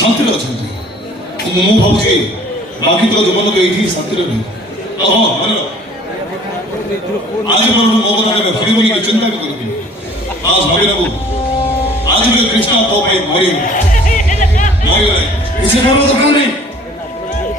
ଶାନ୍ତିରେ ଅଛନ୍ତି। ମୁଁ ଭାବୁଛି ବାକି ତକ ଜୀବନକୁ ଏଇଠି ଶାନ୍ତିରେ ରହିବ। ହଁ ମାନେ ଆଜି ମୋର ମୋ କଥା କେବେ ଭାବି ବୋଲିକି ଚିନ୍ତା ବି କରିବି। ବାସ୍ ଭାବି ନେବୁ ଆଜି ବି କୃଷ୍ଣ ତୋ ପାଇଁ ମରିଗଲେ କିଛି କରିବା ଦରକାର ନାହିଁ।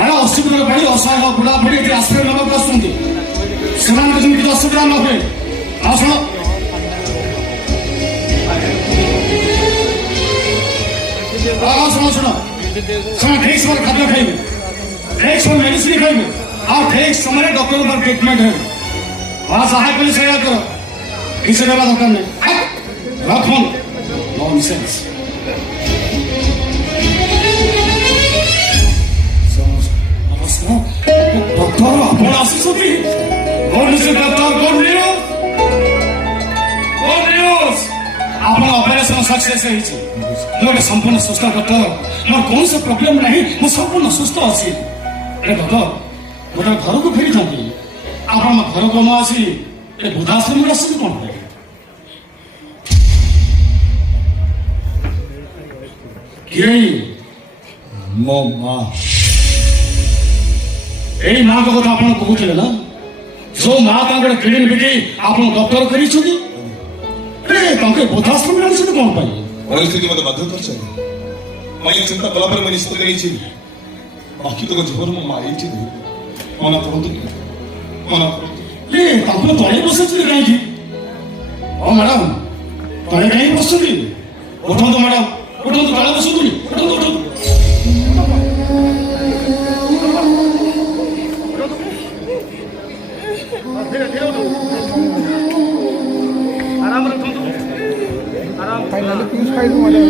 ଆରେ ଅସୁବିଧାର ପାଇଁ ଅସହାୟ ବୁଢ଼ା ବୁଢ଼ୀ ଏଠି ଆଶ୍ରୟ ନେବାକୁ ଆସୁଛନ୍ତି। ସେମାନଙ୍କ ଯେମିତି ଅସୁବିଧା ନ ହୁଏ। ଶୁଣ ଶୁଣ ସେମାନେ ଠିକ୍ ସମୟରେ ଖାଦ୍ୟ ଖାଇବେ, ଠିକ୍ ସମୟରେ ମେଡିସିନ ଖାଇବେ, ଆଉ ଠିକ୍ ସମୟରେ ଡକ୍ଟର ଟ୍ରିଟମେଣ୍ଟ ହେବେ। ଯାହା କଲେ ସେଇଆ କର, କିଛି ଦେବା ଦରକାର ନାହିଁ। ରଖୁନ ନନ୍ସେନ୍ସ। ଡକ୍ଟର ଆପଣ ଆସିଛନ୍ତି? ଆପଣ ଅପରେସନ ସକ୍ସେସ୍ ହେଇଛି। ମୁଁ ଗୋଟେ ସମ୍ପୂର୍ଣ୍ଣ ସୁସ୍ଥ ଡକ୍ଟର, ମୋର କୌଣସି ପ୍ରୋବ୍ଲେମ ନାହିଁ, ମୁଁ ସମ୍ପୂର୍ଣ୍ଣ ସୁସ୍ଥ ଅଛି। ଡକ୍ଟର ଗୋଟେ ଘରକୁ ଫେରିଥାନ୍ତି, ଆପଣ ଘରକୁ ନ ଆସି ଏ ବୃଦ୍ଧାଶ୍ରମରେ ଆସିକି କଣ ପାଇଁ? କିଏ? ମୋ ମା। ଏଇ ମାଙ୍କ କଥା ଆପଣ କହୁଥିଲେ ନା? ଯୋଉ ମା ତାଙ୍କର କିଡନୀ ବିକି ଆପଣ ଡକ୍ଟର କରିଛନ୍ତି, ତାଙ୍କେ ବୃଦ୍ଧାଶ୍ରମରେ ଆଣିଛନ୍ତି କଣ ପାଇଁ? ପରିସ୍ଥିତି ମୋତେ ବାଧ୍ୟ କରିଛନ୍ତି। ମୁଁ ଏ ଚିନ୍ତା କଲା ପରେ ମୁଁ ନିଷ୍ପତ୍ତି ନେଇଛି ବାକି ତକ ଜୀବନ ମୋ ମା ଏଇଠି ଦେବି। ମନା କରନ୍ତୁ ମନା କରନ୍ତୁ। ତାଙ୍କୁ ତଳେ ବସାଇଛନ୍ତି କାହିଁକି? ହଁ ମ୍ୟାଡାମ ତଳେ କାହିଁକି ବସୁଛନ୍ତି? ଉଠନ୍ତୁ ମ୍ୟାଡାମ, ଉଠନ୍ତୁ, ତଳେ ବସନ୍ତୁନି, ଉଠନ୍ତୁ ଉଠନ୍ତୁ। ଆରାମରେ ଉଠନ୍ତୁ, ଆରାମ। ଫାଇନାଲି ପିସ୍ ଖାଇବୁ ମଜା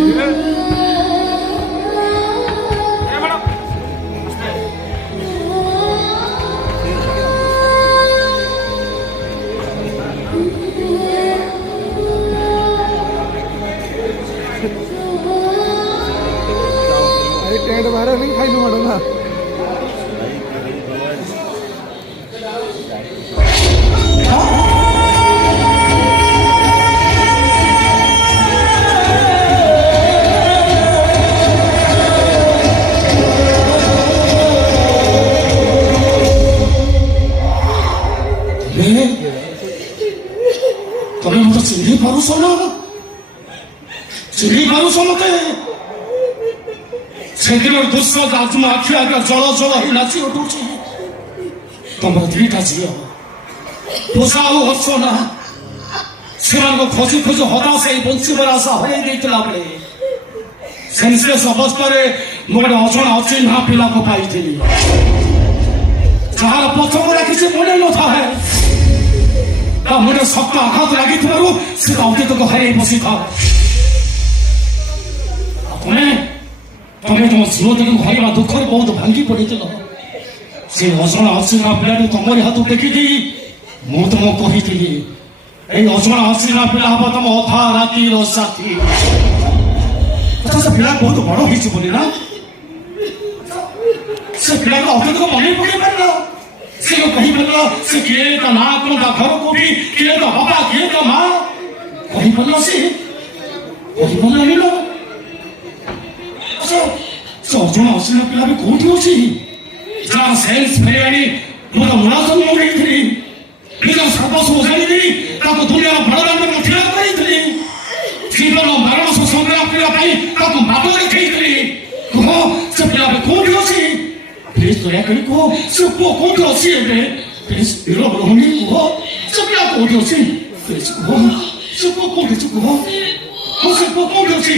टेंट बाहर नहीं खाई लू मैडम ना। तुम्हें मत चिन्ह पारुस ना, चिन्ह पारुस मते सेदिन दुस्सद आज मो आखि आगे जल जल ही नाची उठुची। तुम दुईटा झील पोषा हस ना से खोजी खोजी हताश बंचीबार आशा हर बेले सेन्सलेस अवस्था गोटे अजणा अचिन्हा पिला को पाई जार प्रथम किसी मन न थाए मुझे शक्त आघात लगी से अतीत को हर बसी था। तुम्हें तुम्हें तुम जीवन को हर दुख बहुत भांगी पड़ी से अजणा अचिन्हा पिला तुम हाथ टेकी मुझे तुमको कही अजणा अचिन्हा पिला हम तुम अधा राति साथी। अच्छा से पिला बहुत बड़ होली ना से पिला अतीत को मन पकड़ पार से कही पार से किए ता ना कौन ता घर को भी किए ता बाबा किए ता माँ कही पार से कही पार नहीं लो। अच्छा से अजणा अचिन्हा पिला भी कौटी अच्छी जहाँ सेल्स फेरे मुझे मुलाजम हो गई थी ସାତଶହ ଜାଣିବି ତାକୁ ଦୁନିଆର ବଡ଼ଦାଣ୍ଡରେ ଠିଆ କରାଇଥିଲି। ଜୀବନ ମରଣ ସହ ସଂଗ୍ରାମ କରିବା ପାଇଁ ତାକୁ ବାଟ ଦେଖେଇଥିଲି। କୁହ ସେ ପିଲା ଏବେ କୋଉଠି ଅଛି? ପ୍ଲିଜ ଦୟାକରି କୁହ ସେ ପୁଅ କୋଉଠି ଅଛି? ଏବେ ପ୍ଲିଜ ବିରୋଧ ରହୁନି, କୁହ ସେ ପିଲା କୋଉଠି ଅଛି? ପ୍ଲିଜ କୁହ ସେ ପୁଅ କୋଉଠି ଅଛି? କୁହ ସେ ପୁଅ କୋଉଠି ଅଛି?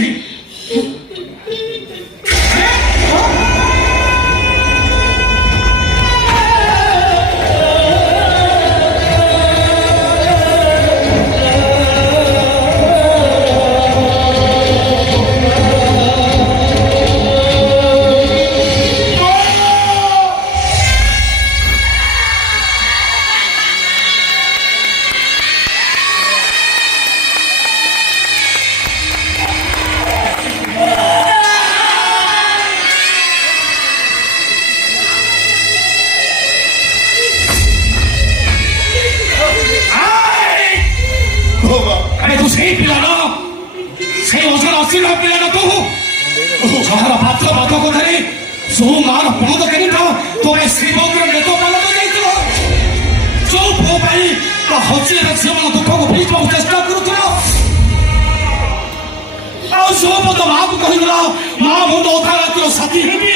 সেই ପିଲାର ସେଇ ଅଜର ଅଶୀଳ ପିଲାର ତୁ ଯାହାର ପାତ୍ର ବାଧ କଥାରେ ସବୁ ମାର ପଣଦ କେମିତ ତୋରେ ଶ୍ରୀମନ୍ଦିର ନେତ ପାଲନ ଯାଇଥିଲ। ଯୋଉ ପୁଅ ପାଇଁ ହଜିରେ ଜୀବନ ଦୁଃଖକୁ ଭୁଲିଯିବାକୁ ଚେଷ୍ଟା କରୁଥିଲ। ଆଉ ଯୋଉ ପଦ ମାଆକୁ କହିଦେଲା ମା ମୁଁ ତ ଅଧା ରାତିର ସାଥୀ ହେବି,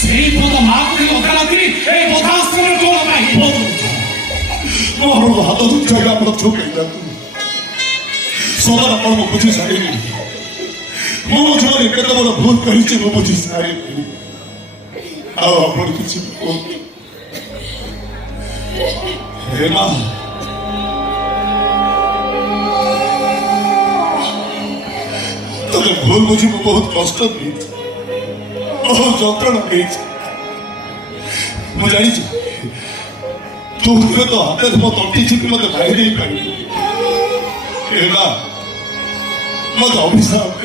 ସେଇ ପଦ ମାଆକୁ କହି ଅଧା ରାତିରେ ଏ ବଧାଶ୍ରମରେ କଣ ପାଇଁ ମୋର ହାତ ଜାଗା ଆପଣ ଚୁପେଇଲା ସଦାର କର୍ମ ବୁଝି ସାରିଲି। ମୋ ଜୀବନରେ କେତେ ବଡ଼ ଭୁଲ କରିଛି ମୁଁ ବୁଝି ସାରିଲି। ଆଉ ଆପଣ କିଛି କୁହନ୍ତୁ। ହେ ମା, ତୋତେ ଭୁଲ ବୁଝି ମୁଁ ବହୁତ କଷ୍ଟ ଦେଇଛି, ବହୁତ ଯନ୍ତ୍ରଣା ଦେଇଛି। ମୁଁ ଜାଣିଛି ତୁ ହୁଏତ ହାତରେ ମୋ ତଣ୍ଟି ଚିପି ମତେ ମାରି ଦେଇପାରିବୁ। ହେ ମା, मत अभिशाप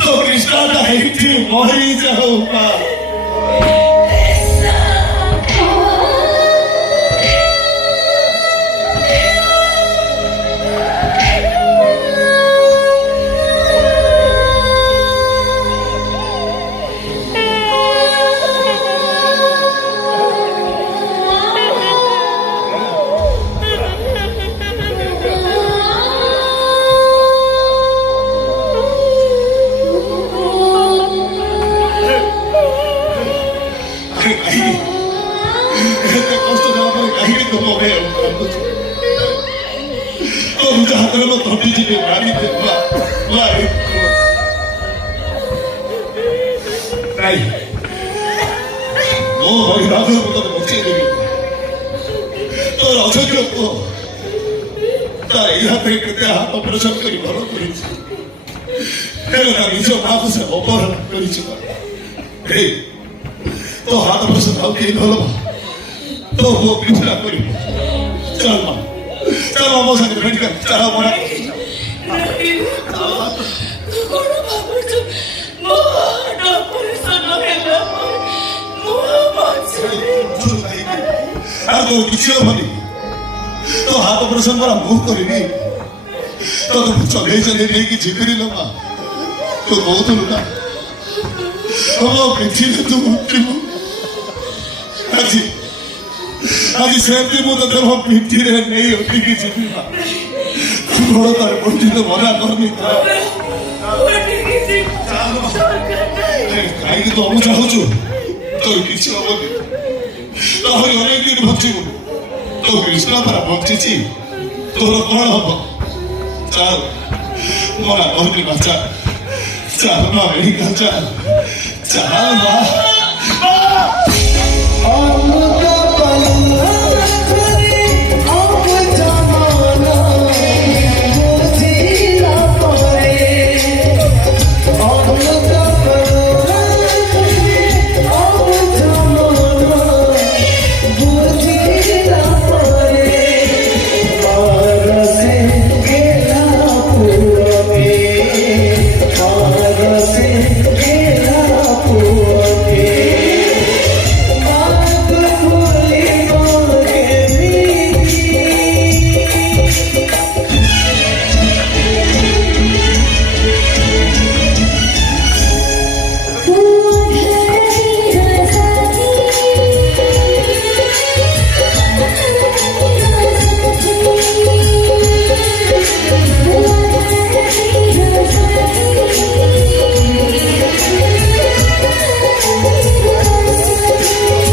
तो कृष्णा थी मरी जाऊंगा। तो हाथ प्रश्न तो वो कृष्णा करी चल मां चल मां संग भेट कर चल मोरा तो किसी तो हाथ प्रश्न मुह करी तो चले चले नहीं जीविरी लमा तो बहुत लुका पृथ्वी तू আজি আজি সেমতি মতো দেব পিঠিরে নেই ওটিকি জীবিবা বড় তার বঞ্চিত মজা করবি কাইকি তো অমুচা হচ্ছু তোর কিছু হবনি তাহলে অনেকদিন ভক্সিবু তো কৃষ্ণ তারা ভক্সিছি তোর কଣ হব চাল মরা করবি বাচ্চা চাল মা মেডিকাল চাল চাল মা